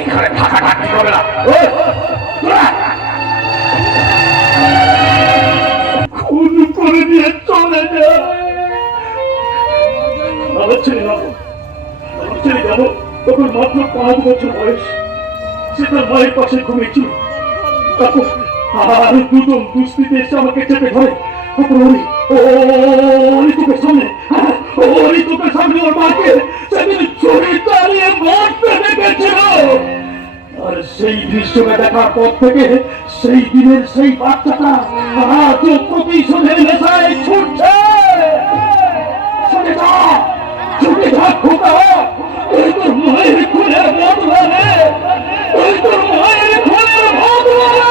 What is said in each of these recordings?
এখানে থাকা থাকতে হবে না। খুন করে দিয়ে চলে যায়। আমার ছেলে যাবো তখন মাত্র 5 বছর বয়স। সে তার মায়ের পাশে ঘুমিয়েছিল। তারপর আর দুজন দুষ্কৃতী এসে আমাকে চেপে ধরে। তোকে সামনে ওর মাকে সেদিন ছুরি চালিয়ে মারতে দেখেছিল। আর সেই দৃশ্যটা দেখার পর থেকে সেই দিনের সেই বাচ্চাটা আজ প্রতিশোধের নেশায় ছুটছে। ছুটে যা খোকা, ওই তোর মায়ের খুনের বদলে, ওই তোর মায়ের খুনের বদলে।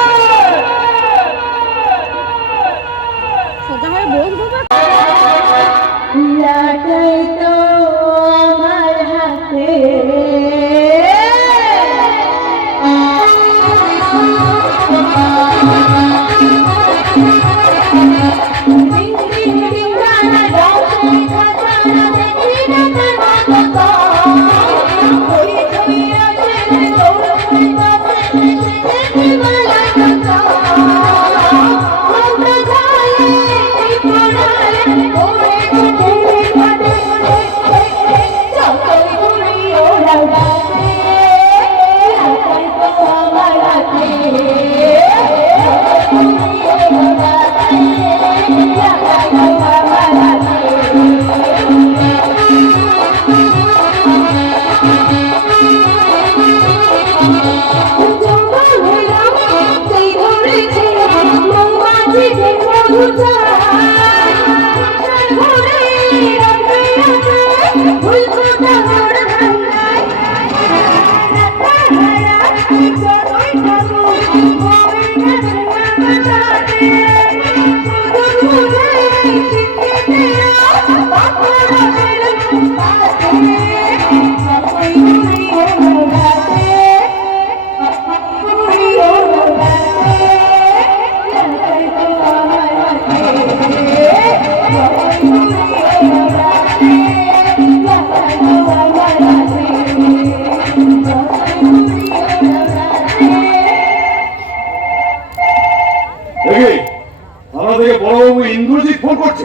ইন্দ্রজিৎ ফোন করছে।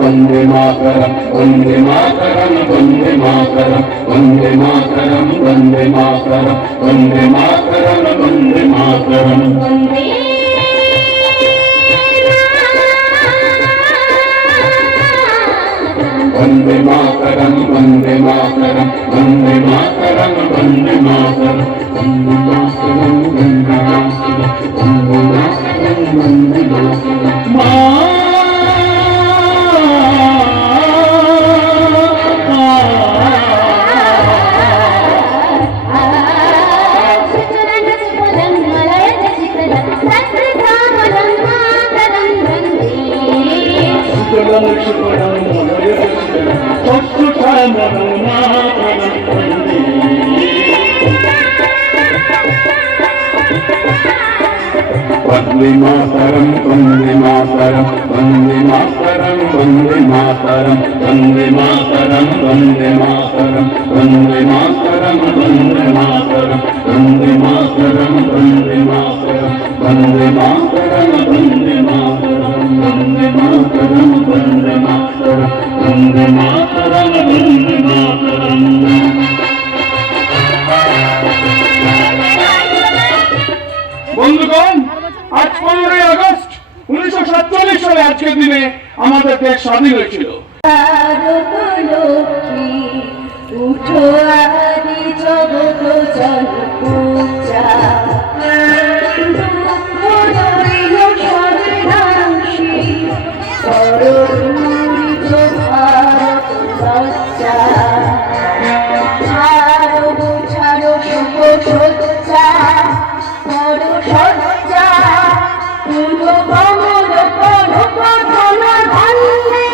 বন্দে মাতরম বন্দে মাতরম বন্দে মাতরম বন্দে মাতরম বন্দে মাতরম বন্দে মাতরম বন্দে মাতরম। वंदे मातरम वंदे मातरम वंदे मातरम वंदे मातरम वंदे मातरम वंदे मातरम वंदे मातरम वंदे मातरम। वंदे मातरम वंदे मातरम वंदे मातरम वंदे मातरम वंदे मातरम वंदे मातरम वंदे मातरम वंदे मातरम वंदे मातरम वंदे मातरम वंदे मातरम वंदे मातरम वंदे मातरम वंदे मातरम वंदे मातरम वंदे मातरम। বন্ধুগণ, আজ 15 আগস্ট 1947 সালে আজকের দিনে আমাদের দেশ স্বাধীন হয়েছিল। ছাড়ো ছাড়ো শুভ সজ্জা কমল কনক ধন ধান্যে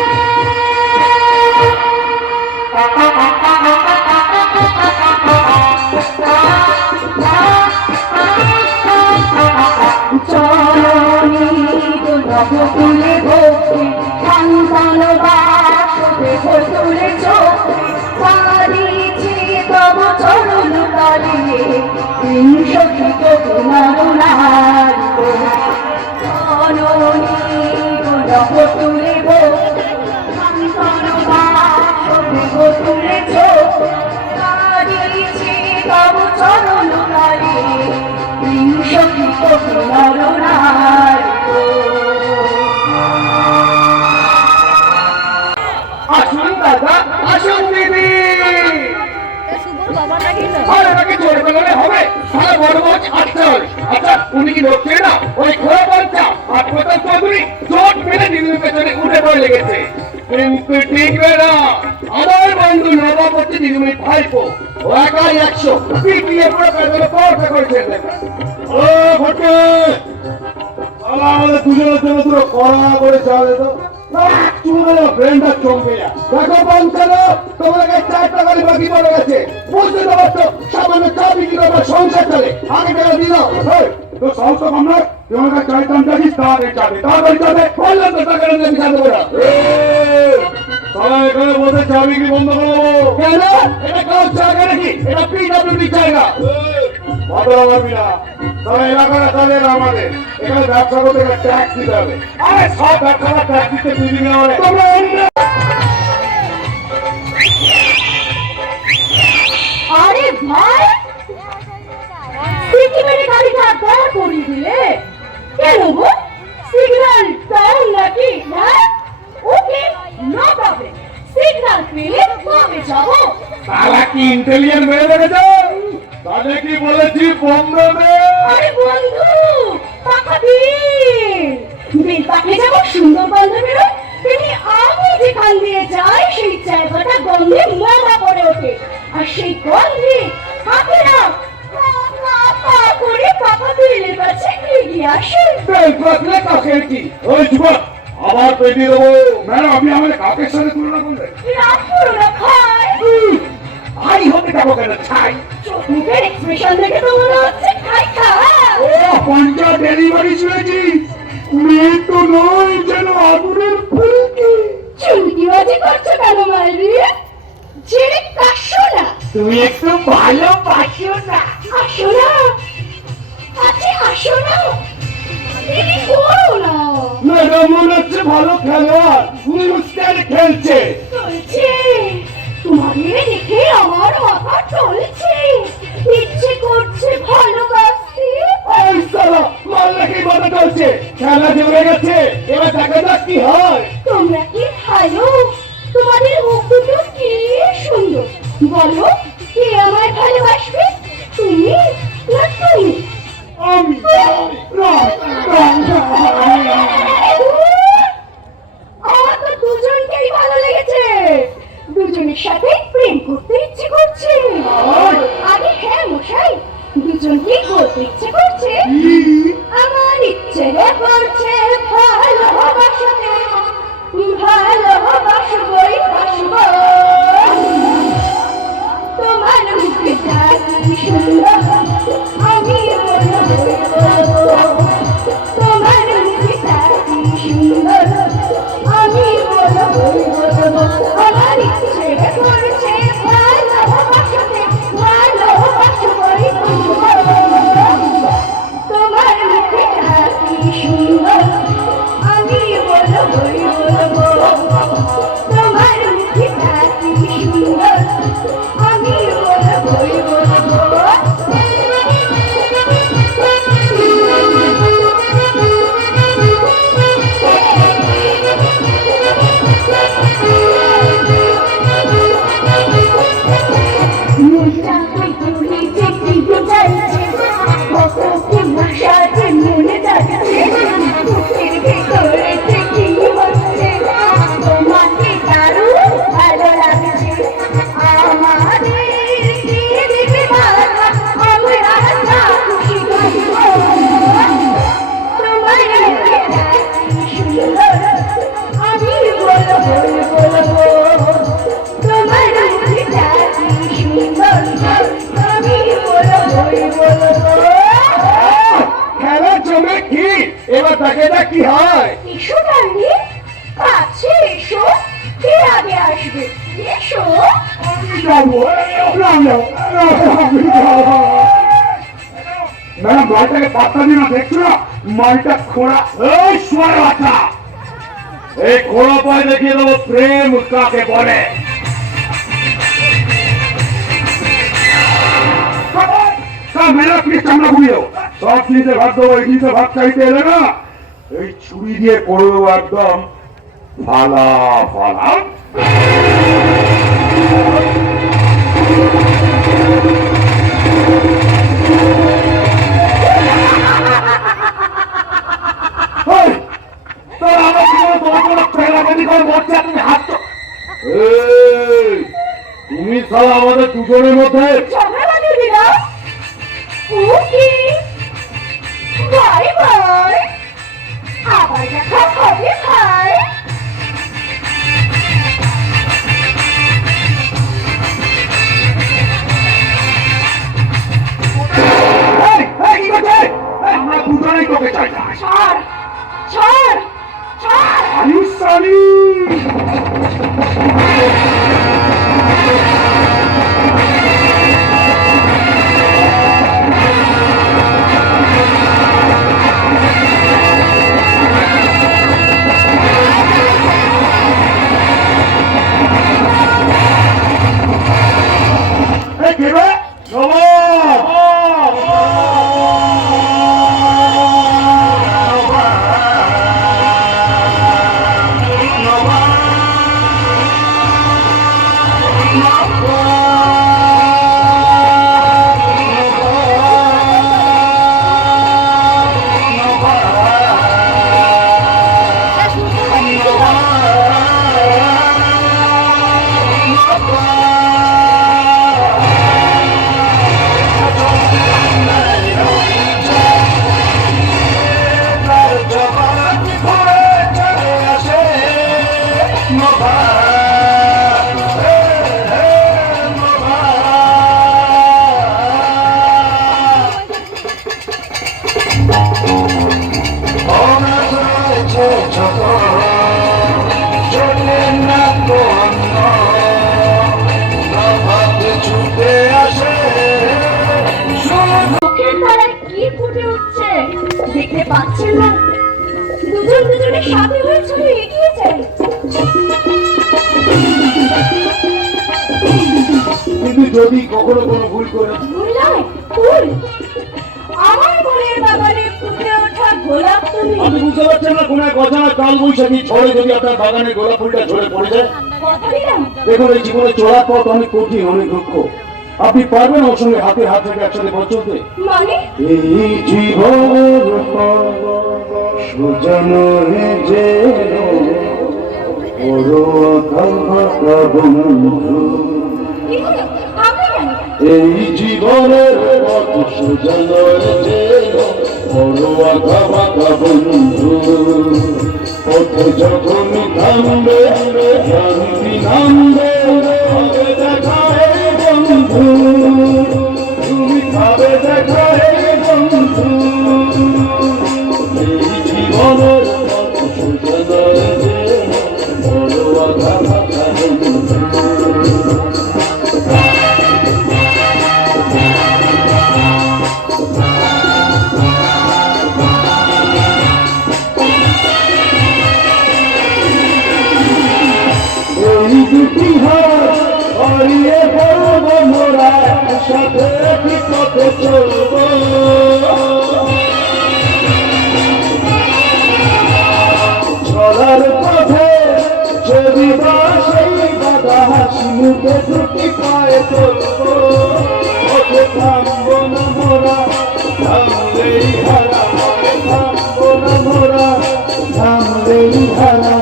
চরণী দুর্লভ তুলে ভক্তি সন্তান বাসদেব তুলে চোখে পারিছি তব চরণ তলে বিংশতি নরনার চরণী দুর্লভ তুলে ভক্তি সন্তান বাসদেব তুলে চোখে পারিছি তব চরণ তলে বিংশতি নরনার আসুন দাদা, আসুন দিদি। হবে তাহলে বড় বড় ছাড়তে হবে। আচ্ছা উনি কি লোক না ওই ঘোড়া বাচ্চা আর প্রতাপ চৌধুরী চোট মেরে দিদির পেছনে উঠে পড়ে লেগেছে, কিন্তু টিকবে না। আমার বন্ধু নবাব হচ্ছে দিদিমণি ভাইপো, ও একাই 100 পিটিয়ে পুরো পেছনে পড়তে করেছে। ও ঘটে আমাদের দুজনের জন্য পুরো কড়া করে চলে তো ব্রেনটা চমকে যায়। দেখো পঞ্চানো তোমাকে 4 টাকার বাকি পড়ে গেছে, বুঝতে তো পারছো সামান্য চা বিক্রি করে সংসার চলে। আগে টাকা দিল তো সমস্যা কম নয়, তোমার কাছে চায়ের দাম চাইছিস তাড়াতাড়ি চাবে তাড়াতাড়ি চাবে বললাম তো টাকা আমি চাইতে পারা। এখানে বসে চা বিক্রি বন্ধ করবো কেন? এটা কাউ জায়গা নাকি? এটা পিডব্লিউডি জায়গা। মাথা মারবি না, তবে এলাকাটা তাদের আমাদের এখানে ব্যবসা করতে গেলে ট্যাক্স দিতে হবে। আরে সব ব্যবসাটা ট্যাক্স দিতে বুঝবি না মানে তোমরা আরে ভাই সিকিমের গাড়িটা দাঁড় করিয়ে দিলে কেন গো? সিগন্যাল দাও নাকি? হ্যাঁ ওকে নো প্রবলেম, সিগন্যাল পেলে কবে যাবো? তারা কি ইন্টেলিজেন্ট হয়ে রেখেছে? তাদের কি বলেছি বন্ধ দে? আরে বন্ধু পাখা দিন বিল পাখে যাবো সুন্দর গন্ধ বেরোয়, তেমনি আমি যেখান দিয়ে যাই সেই জায়গাটা গন্ধে মরা পড়ে ওঠে, আর সেই গন্ধে হাতেরা করে পাখা দিলের কাছে এগিয়ে আসে। বেল পাকলে কাকের কি? ওই যুবক আবার পেটি দেবো। ম্যাডাম আপনি আমাদের কাকের সাথে তুলনা করলেন? রাত পুরো না খায়। ভাই হতে যাবো কেন? ছাই চোখ মুখের এক্সপ্রেশন দেখে তো মনে হচ্ছে খাই খা। ও পঞ্চা ডেলিভারি শুনেছি, মেয়ে তো নয় যেন আগুনের ফুলকি। চুলকিবাজি করছো কেন মাইরি? ছেড়ে কাশো না। তুমি একটু ভালো বাসো না? আসো না, আচ্ছা আসো না, দেরি করো না। ম্যাডাম মনে হচ্ছে ভালো খেলোয়াড়, নিউস্টার খেলছে। চলছে তোমাদের দেখে আমার মাথা চলছে, ইচ্ছে করছে ভালোবাসতে। ওই সালা মাল নাকি মাথা চলছে, খেলা জমে গেছে, এবার দেখা যাক কি হয়। তোমরা কি ভালো? তোমাদের মুখ দুটো কি সুন্দর, বলো কে আমায় ভালোবাসবে, তুমি না তুমি? আমি আমার তো দুজনকেই ভালো লেগেছে, দুজনের সাথে প্রেম করতে ইচ্ছে করছে। আরে হ্যাঁ মশাই, দুজনকেই করতে ইচ্ছে করছে। আমার ইচ্ছে করছে ভালোবাসতে, ভালোবাসবই বাসবো। তোমার মুখটা কি সুন্দর, আমি বলবো। তোমার মুখটা কি সুন্দর, আমি বলবো। আমার ইচ্ছে করছে ভালোবাসতে, ভালোবাসবই বাসবো। তোমার মুখটা কি সুন্দর, আমি বলবই বলবো। তোমার মুখটা কি সুন্দর, আমি বলবই বলবো। দেখে না কি হয়। এসো ডার্লিং, কাছে এসো, কে আগে আসবে? এসো। আমি যাবো। ম্যাডাম মালটাকে পাত্তা দিন না, দেখছো না মালটা খোঁড়া। এই শোয়ার বাচ্চা, এই খোঁড়া পায়ে দেখিয়ে দেবো প্রেম কাকে বলে। মেলা প্লিজ চামড়া ঘুরিয়েও সব জিনিসে ভাত দেবো, এই জিনিসে ভাত চাইতে এলে না এই ছুরি দিয়ে করে দেবো একদম ফালা ফালা। তুমি সালা আমাদের দুজনের মধ্যে ঝগড়া বাঁধিয়ে দিলাম। ওকে, বাই বাই, আবার দেখা হবে ভাই। আমরা দুজনেই তোকে চাই না। ছাড় ছাড় ছাড়। আয়ুষ্মানী দেখতে পাচ্ছেন না, দুজন দুজনের সাথে হয়ে চলে এগিয়ে যায়। কিন্তু যদি কখনো কোনো ভুল করে, ভুল নয়, ফুল। আমার ঘরের বাগানে ফুটে ওঠা গোলাপ তুমি। আপনি বুঝতে পারছেন না কোন এক অজানা কাল বৈশাখী ঝড়ে যদি আপনার বাগানে গোলাপ ফুলটা ঝরে পড়ে যায়। কথা দিলাম। দেখুন এই জীবনে চলার পথ অনেক কঠিন, অনেক দুঃখ। আপনি পারবেন ওর সঙ্গে হাতে হাত রেখে একসাথে পথ চলতে? মানে এই জীবন সুজন যে কি হলো? আপনি কেন? এই জীবনের পথ সুজন যে বন্ধু পথে যখন থামবে শান্তি নামবে হবে দেখা হে বন্ধু, তুমি পাবে দেখা হে বন্ধু। এই জীবনের পথ সুজন যে বড় আঘাত বন্ধু। এই দুটি হাত হারিয়ে পড়ব মোরা, সাথে কি পথে চলব। চলার পথে যদি বা সেই বাধা হাসি মুখে দুটি পায়ে চলব। পথে থামব না মোরা, থামলেই হারা, থামব না মোরা, থামলেই হারা,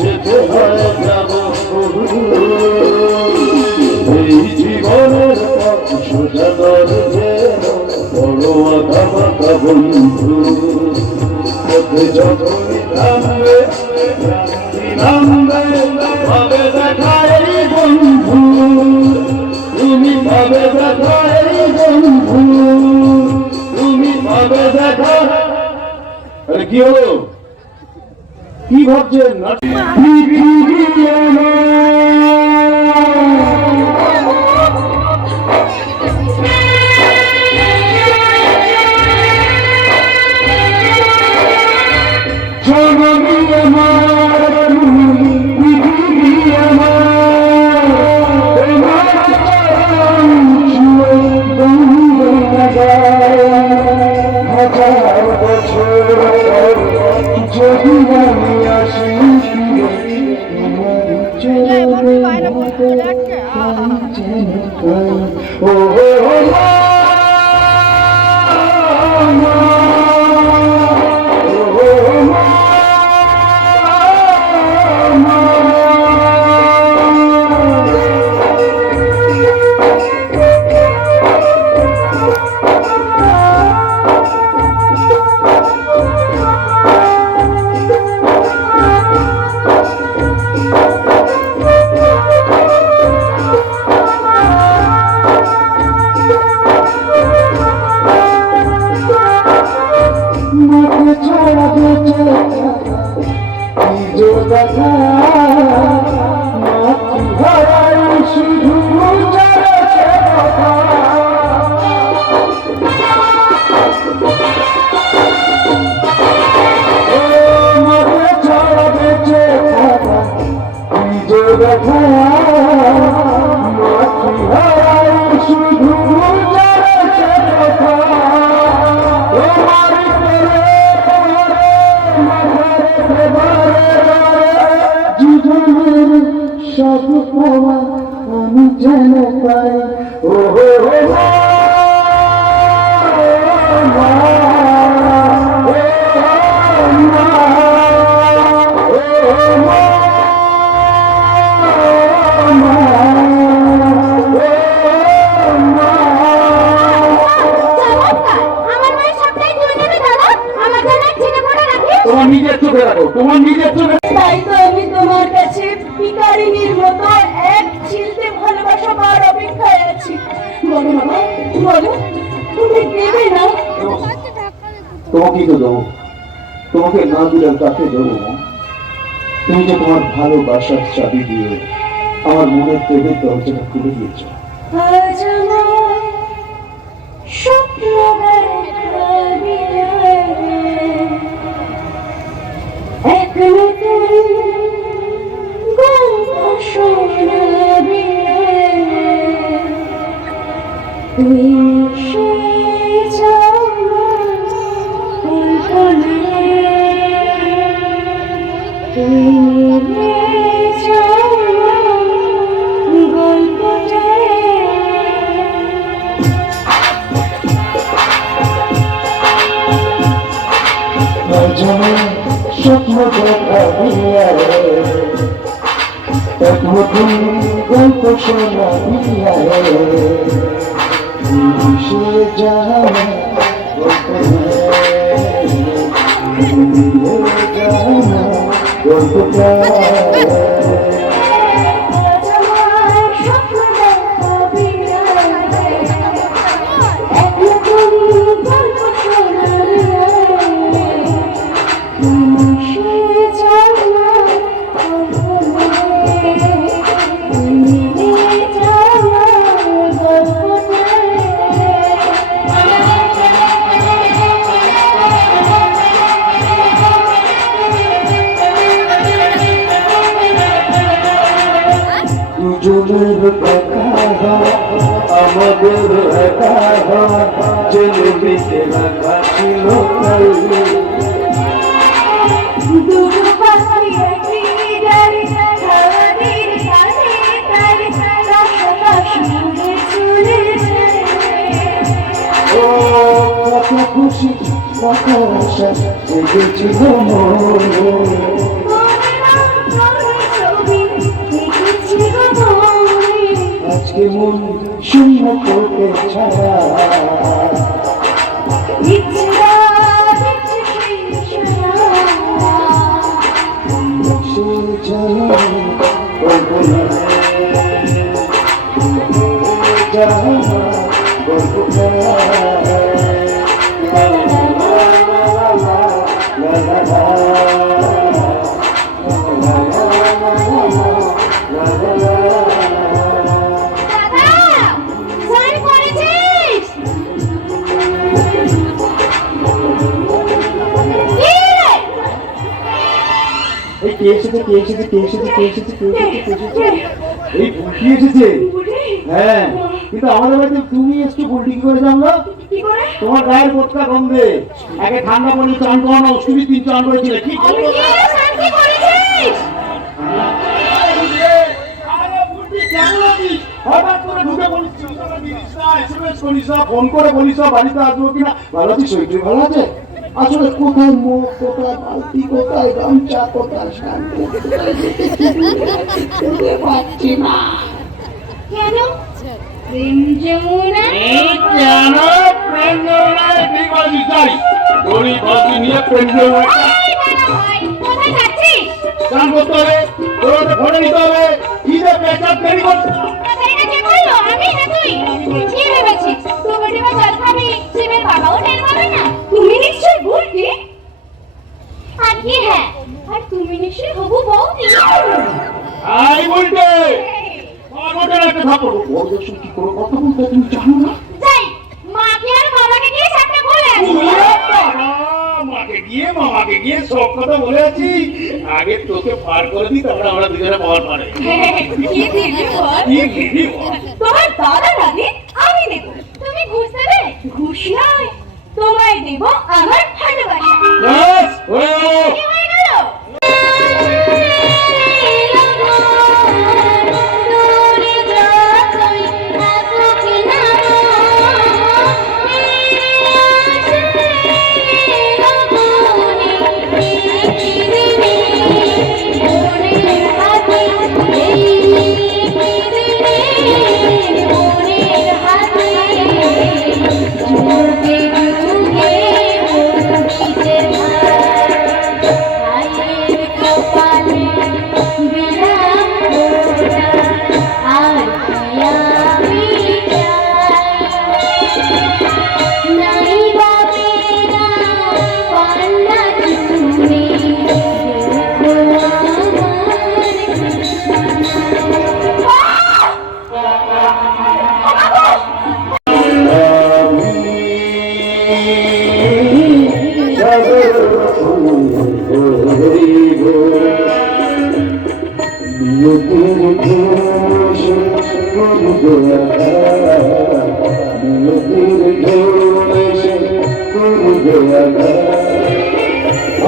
যেতে হয় যাব। এই জীবনের পথ সোজানোর যেন বড় আঘাত বন্ধু। পথে যখনই নামবে শান্তি নামবে পাবে দেখা এই বন্ধু, তুমি পাবে দেখা এই বন্ধু, তুমি পাবে দেখা। আরে কি হলো, কি ভাবছেন? পৃথিবী আমি যেন পাই ও তোমার নিজের চোখে রাখো, তোমার নিজের চোখে। তাই তো আমি তোমার কাছে ভিখারিনীর মতো এক চিলতে ভালোবাসা পাওয়ার অপেক্ষায় আছি। বলো বাবা, বলো তুমি দেবে না? তোমাকে তো দেবো, তোমাকে না দিলে তাকে দেবো না। তুমি যে তোমার ভালোবাসার চাবি দিয়ে আমার মনের প্রেমের দরজাটা খুলে দিয়েছ। আজ আমার স্বপ্ন এক নতুন গল্প শোনাবি, তুই সে যাও তুই যাও গল্পটায়। স্বপ্ন দেখা দিয়া এক নতুন গল্প শোনা দিয়া সে যাও গল্পটা। দুজনের দেখা আমাদের একা জেনে বেঁচে রাখা ছিল দুটো পাখি একই ডালে হাওয়াদের গানে তালে পাশাপাশি উড়ে চলেছে। ও কত খুশি কত আশা জেগেছিল মনে, আজকে মন শূন্য করতে ছাড়া এসেছে কে এসেছে কে এসেছে কে এসেছে কে এসেছে কে এসেছে এই বুলটি এসেছে। হ্যাঁ, কিন্তু আমাদের বাড়িতে তুমি এসছো, বুলটি কি করে জানলো? কি করে? তোমার গায়ের বোটকা গন্ধে আগে ঠান্ডা পানি চান করো না, অষ্টমী দিন চান করেছিলে। কি আমি কি শান্তি করেছিস? হঠাৎ করে ঢুকে বলিস SMS করিস না, ফোন করে বলিস না বাড়িতে আসবো কিনা। ভালো আছিস? শরীর ভালো আছে? আসলে কোথায় মুখ, কোথায় বালতি, কোথায় গামছা, কোথায় শান্তি পাচ্ছি না। কেন? প্রেম যমুনা? এই কেন প্রেম যমুনায় ঠিক আছিস? যাই দড়ি বালতি নিয়ে প্রেম যমুনায় এই দাঁড়া ভাই, কোথায় যাচ্ছিস? চান করতে হবে, তোর ফোনে নিতে হবে। কি যে পেঁচার দেরি করছিস? এটা কে বললো? আমি না তুই? কি ভেবেছিস? তোকে ডিমা জল খাবি, শিবের বাবাও টের পাবে না? তুমি নিশ্চয়ই বুলটি? আর কি হ্যাঁ, আর তুমি নিশ্চয়ই হবু বৌদি? আই বলতে আমাদের একটা থাপড় ওদের সঙ্গে কি করে কথা বলতে তুমি জানো না? যাই, মাকে আর বাবাকে গিয়ে সাথে বলে আসি। মাকে গিয়ে মামাকে গিয়ে সব কথা বলে আছি। আগে তোকে পার করে দিই, তারপরে আমরা দুজনে পাওয়ার পারে। কি দিবি বল? কি দিবি বল? তোমার দাদা দাদি আমি দেব, তুমি ঘুষ দেবে? ঘুষ নয়, তোমায় দেব আমার ভালোবাসা। ব্যাস, হয়ে গেল। কি হয়ে গেল?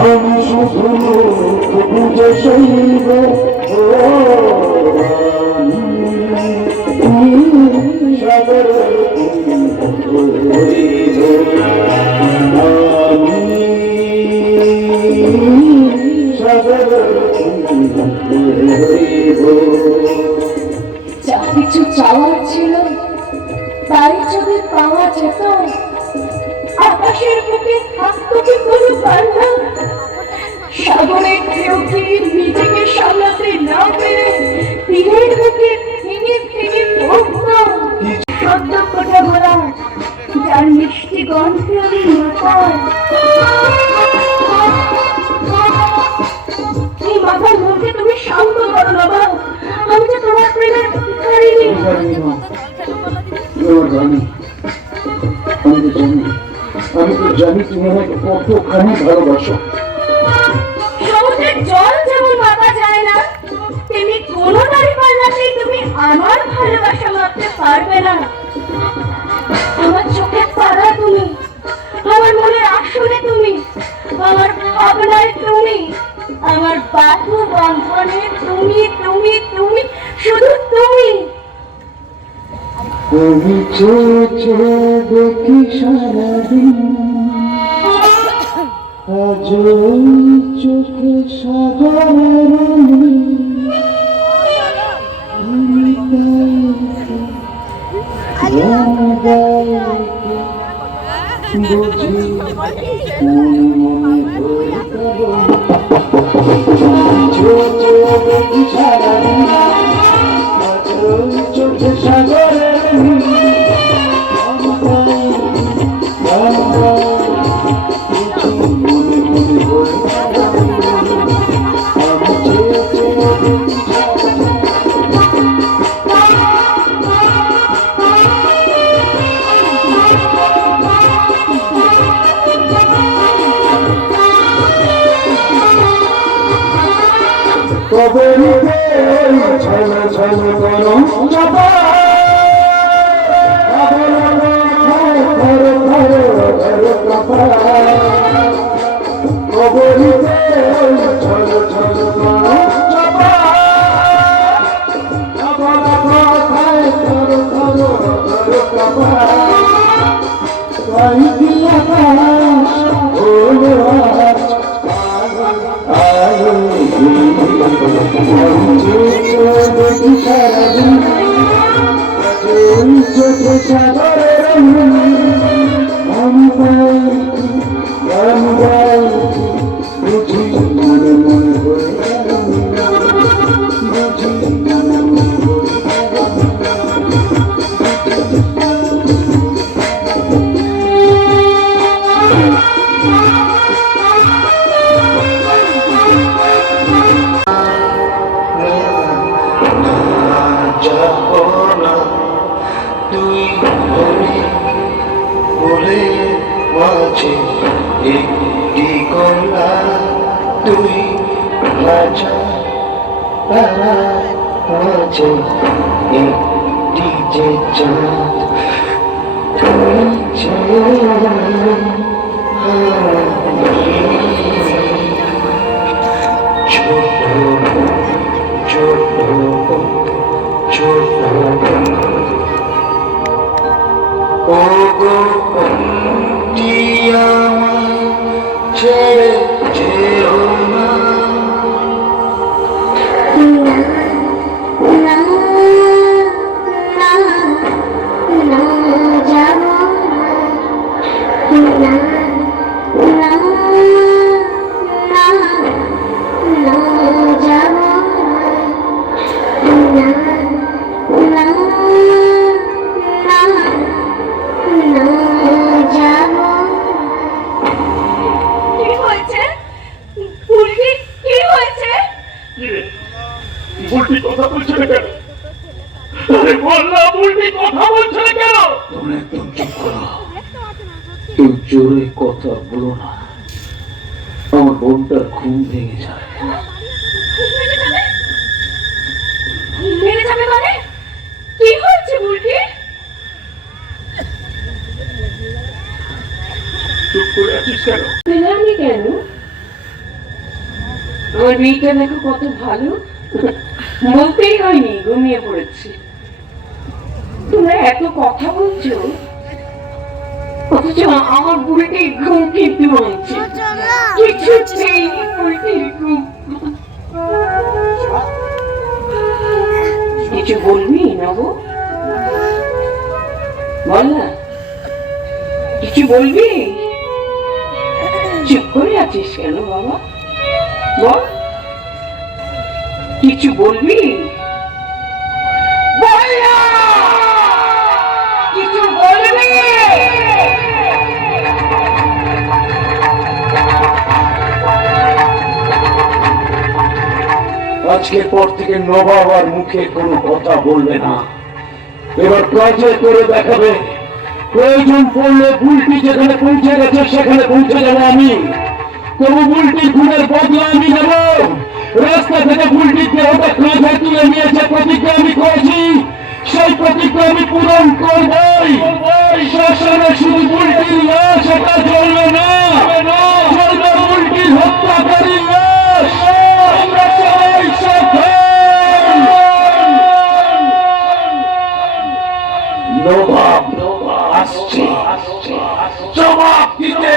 আমি শুধু বুঝে শৈব সাগর যা কিছু চাওয়ার ছিল তাই যদি পাওয়া যেত, আকাশের বুকে থাকতো কি কোনো কান্না? সাগরের ঢেউ কি নিজেকে সামলাতে না পেরে তীরের বুকে ভেঙে ভেঙে পড়তো? সদ্য কোটা ভরা যার মিষ্টি গন্ধে আমি মাতাল। এই মাথার মধ্যে তুমি শান্ত করো বাবা, আমি যে তোমার প্রেমের ভিখারিনী। আমি তো জানি তুমি আমাকে কতখানি ভালোবাসো। সমুদ্রের জল যেমন মাপা যায় না, তেমনি কোনো নারী পাল্লাতেই তুমি আমার ভালোবাসা মাপতে পারবে না। আমার চোখের তারা তুমি, আমার মনের আসলে তুমি, আমার ভাবনায় তুমি, আমার বাহু বন্ধনে তুমি তুমি তুমি, শুধু তুমি। আমি চেয়ে দেখি সারাদিন, আজ ওই চোখে সাগরের বুঝি মনে মনে দেখি সারাদিন, আজ ওই চোখে সাগরের কবরিতে ছল ছল গরম চাপা কবরিতে ছল ছল গরম চাপা তুই বলে মাঝে একটি কন্যা তুই রাজা তারা মাঝে একটি যে চাঁদ তুই ছোট ছোট ছোট ওগো আমায় ছেড়ে যেও না বুলটি কথা বলছে না কেন? আরে বললাম বুলটি কথা বলছে না কেন? তোমরা একদম চুপ করো, কেউ জোরে কথা বলো না, আমার বোনটার ঘুম ভেঙে যায়। ভেঙে যাবে মানে? কি হয়েছে বুলটি? চুপ করে আছিস কেন? পেলামনি কেন? আমার মেয়েটা দেখো কত ভালো, বলতেই হয়নি ঘুমিয়ে পড়েছি। তোমরা এত কথা বলছো অথচ আমার বুড়িটি ঘুম কিন্তু ভাঙছে, কিছুতেই বুড়িটির ঘুম। কিছু বলবি নব? বল না, কিছু বলবি? চুপ করে আছিস কেন বাবা? বল, কিছু বলবি? বল না, কিছু বলবি? আজকের পর থেকে নবাব আর মুখে কোনো কথা বলবে না, এবার কাজে করে দেখাবে। প্রয়োজন পড়লে বুলটি যেখানে পৌঁছে গেছে সেখানে পৌঁছে যাবো আমি, তবু বুলটি খুনের বদলা আমি নেব। রাস্তা থেকে বুলটির দেহটা কাঁধে তুলে নিয়েছে প্রতিজ্ঞা আমি করেছি, সেই প্রতিজ্ঞা আমি পূরণ করবই। শ্মশানে শুধু বুলটির লাশ এটা চলবে না, চলবে বুলটির হত্যাকারী লাশ। আমরা সবাই সাবধান। নবাব আসছে জবাব দিতে।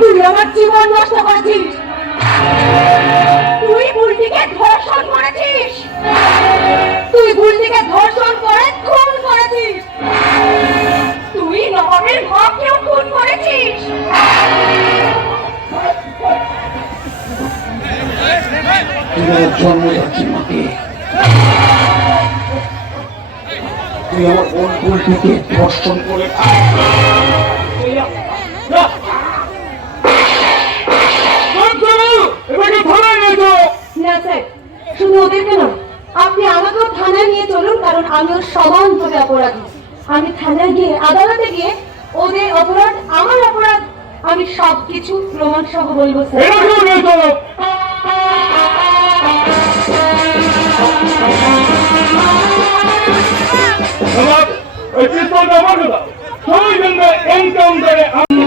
তুই আমার জীবন নষ্ট করেছিস, তুই বুলটিকে ধর্ষণ করেছিস, তুই বুলটিকে ধর্ষণ করে খুন করেছিস, তুই নবাবের মাকেও খুন করেছিস। তুই আমার জন্ম যাচ্ছি মাকে, তুই আমার বন্ধুটিকে ধর্ষণ করে এবারে থানায় নিয়ে যাও। না স্যার, শুধু ওদেরকে নয়, আপনি আমাকেও থানায় নিয়ে চলুন, কারণ আমিও সমানভাবে অপরাধী। আমি থানায় গিয়ে, আদালতে গিয়ে ওদের অপরাধ আমার অপরাধ আমি সবকিছু প্রমাণ সহ বলবো স্যার। এবারেও নিয়ে চলো। এবার এই পিস্তলটা আমাকে দাও, সবাই জানবে এনকাউন্টারে আছি